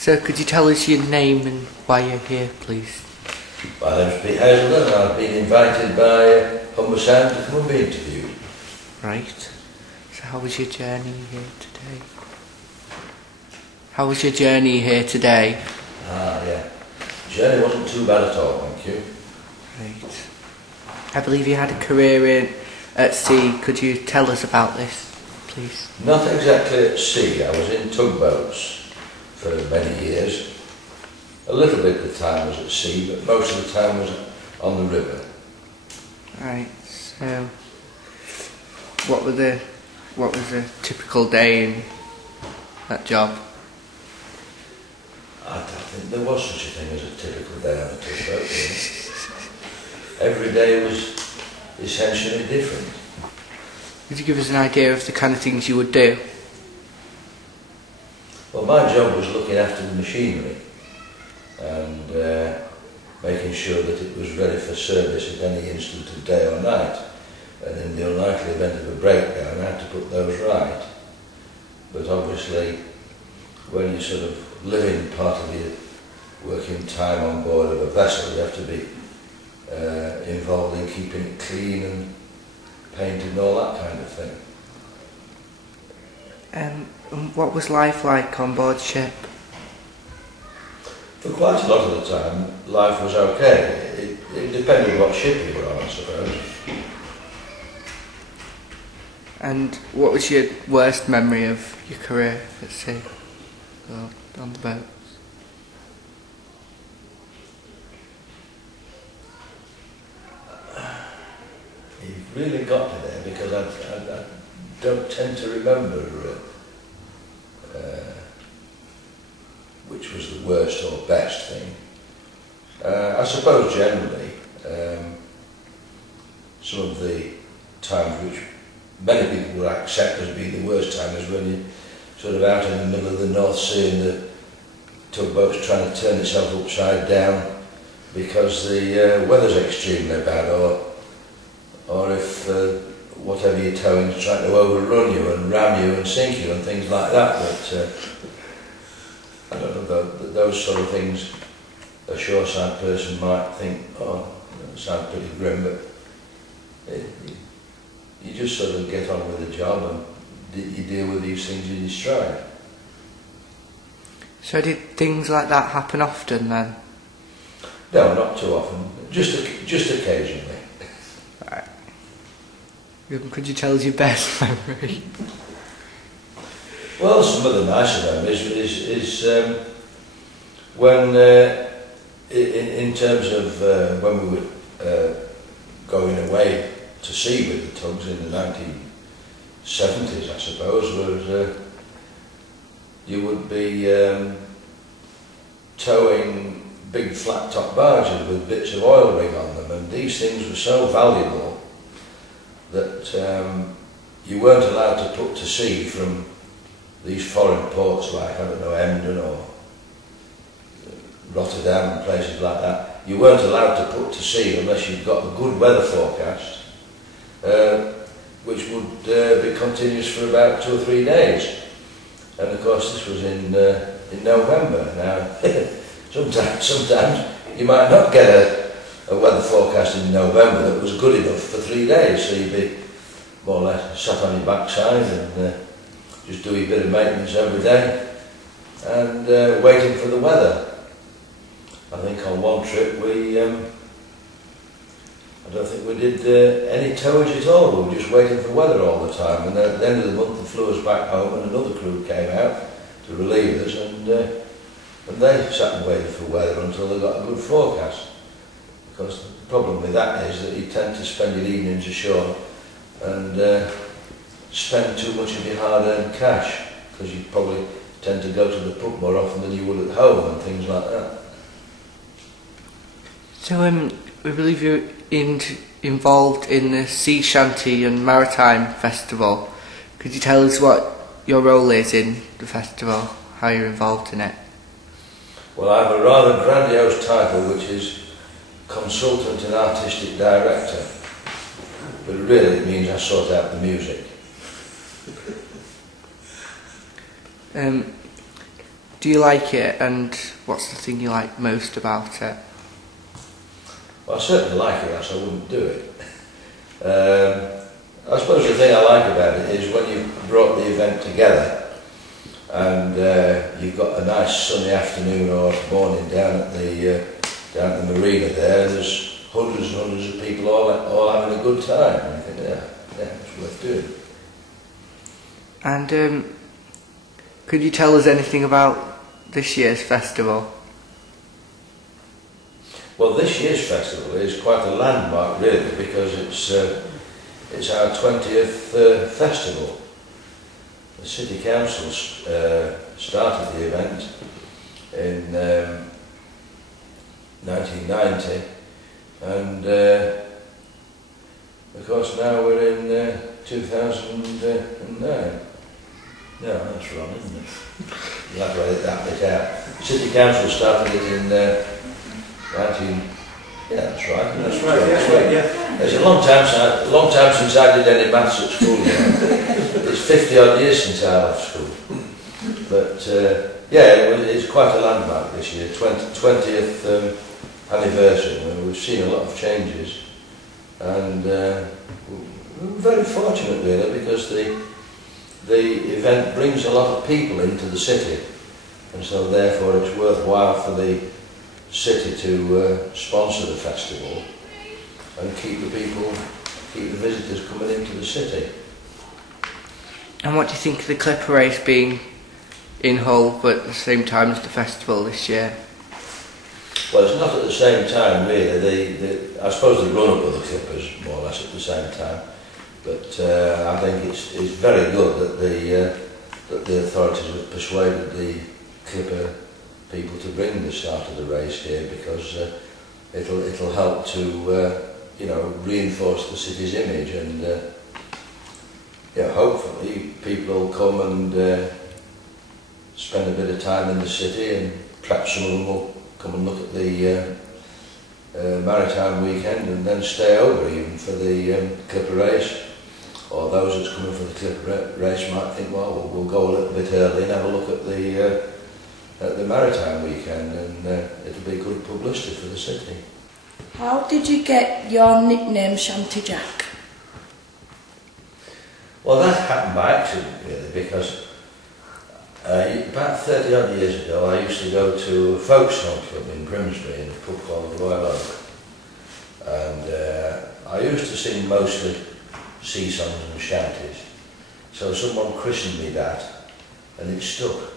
So could you tell us your name and why you're here, please? My name's Pete Hazelden and I've been invited by Humbersound to come and be interviewed. Right. So how was your journey here today? How was your journey here today? Yeah. The journey wasn't too bad at all, thank you. Right. I believe you had a career at sea. Could you tell us about this, please? Not exactly at sea. I was in tugboats for many years. A little bit of the time was at sea, but most of the time was on the river. Right. So, what was a typical day in that job? I don't think there was such a thing as a typical day on a tugboat, really. Every day was essentially different. Could you give us an idea of the kind of things you would do? Well, my job was looking after the machinery and making sure that it was ready for service at any instant of day or night. And in the unlikely event of a breakdown, I had to put those right. But obviously, when you sort of live in part of your working time on board of a vessel, you have to be involved in keeping it clean and painted and all that kind of thing. And what was life like on board ship? For quite a lot of the time, life was okay. It depended what ship you were on, I suppose. And what was your worst memory of your career at sea or on the boats? You've really got me there because I don't tend to remember which was the worst or best thing. I suppose generally some of the times which many people would accept as being the worst time is when you're sort of out in the middle of the North Sea and the tugboat's trying to turn itself upside down because the weather's extremely bad, or if whatever you're towing is trying to overrun you and ram you and sink you and things like that. But I don't know, those sort of things a shoreside person might think, oh, that sounds pretty grim, but you just sort of get on with the job and you deal with these things in your stride. So did things like that happen often then? No, not too often, just occasionally. Right. Could you tell us your best memory? Well, some of the nicer memories is when, in terms of when we were going away to sea with the tugs in the 1970s, I suppose, was you would be towing big flat top barges with bits of oil rig on them, and these things were so valuable that you weren't allowed to put to sea from these foreign ports like, I don't know, Emden or Rotterdam and places like that. You weren't allowed to put to sea unless you'd got a good weather forecast, which would be continuous for about 2 or 3 days. And of course this was in November. Now, sometimes you might not get a weather forecast in November that was good enough for 3 days, so you'd be more or less sat on your backside and just do a bit of maintenance every day and waiting for the weather. I think on one trip we, I don't think we did any towage at all. We were just waiting for weather all the time, and then at the end of the month they flew us back home and another crew came out to relieve us, and they sat and waited for weather until they got a good forecast. Because the problem with that is that you tend to spend your evenings ashore and spend too much of your hard-earned cash, because you probably tend to go to the pub more often than you would at home and things like that. So we believe you're involved in the Sea Shanty and Maritime Festival. Could you tell us what your role is in the festival, how you're involved in it? Well, I have a rather grandiose title, which is Consultant and Artistic Director, but really it means I sort out the music. Do you like it, and what's the thing you like most about it? Well, I certainly like it, else I wouldn't do it. I suppose the thing I like about it is when you've brought the event together and you've got a nice sunny afternoon or morning down at the marina there, there's hundreds and hundreds of people all having a good time. And you think, yeah, it's worth doing. And could you tell us anything about this year's festival? Well, this year's festival is quite a landmark, really, because it's our 20th festival. The City Council started the event in 1990, and of course now we're in 2009. No, that's wrong, isn't it? You'll have to edit that bit out. City Council started it in 19... Yeah, that's right. That's right. Yeah. It's a long time since I did any maths at school. It's 50 odd years since I left school. But yeah, it's quite a landmark this year. 20th anniversary. We've seen a lot of changes, and we're very fortunate really, because the event brings a lot of people into the city, and so therefore it's worthwhile for the city to sponsor the festival and keep the visitors coming into the city. And what do you think of the clipper race being in Hull but at the same time as the festival this year? Well, it's not at the same time really. I suppose the run-up of the clippers more or less at the same time, but I think it's very good that the authorities have persuaded the clipper people to bring the start of the race here, because it'll help to reinforce the city's image, and hopefully people will come and spend a bit of time in the city, and perhaps some of them will come and look at the maritime weekend and then stay over even for the clipper race. Or those that's coming for the clipper race might think, well, we'll go a little bit early and have a look at the maritime weekend, and it'll be good publicity for the city. How did you get your nickname Shanty Jack? Well, that happened by accident really, because about 30 odd years ago I used to go to a Folksong club in Grimsby in a pub called the Royal Oak, and I used to sing mostly sea songs and shanties, so someone christened me that, and it stuck.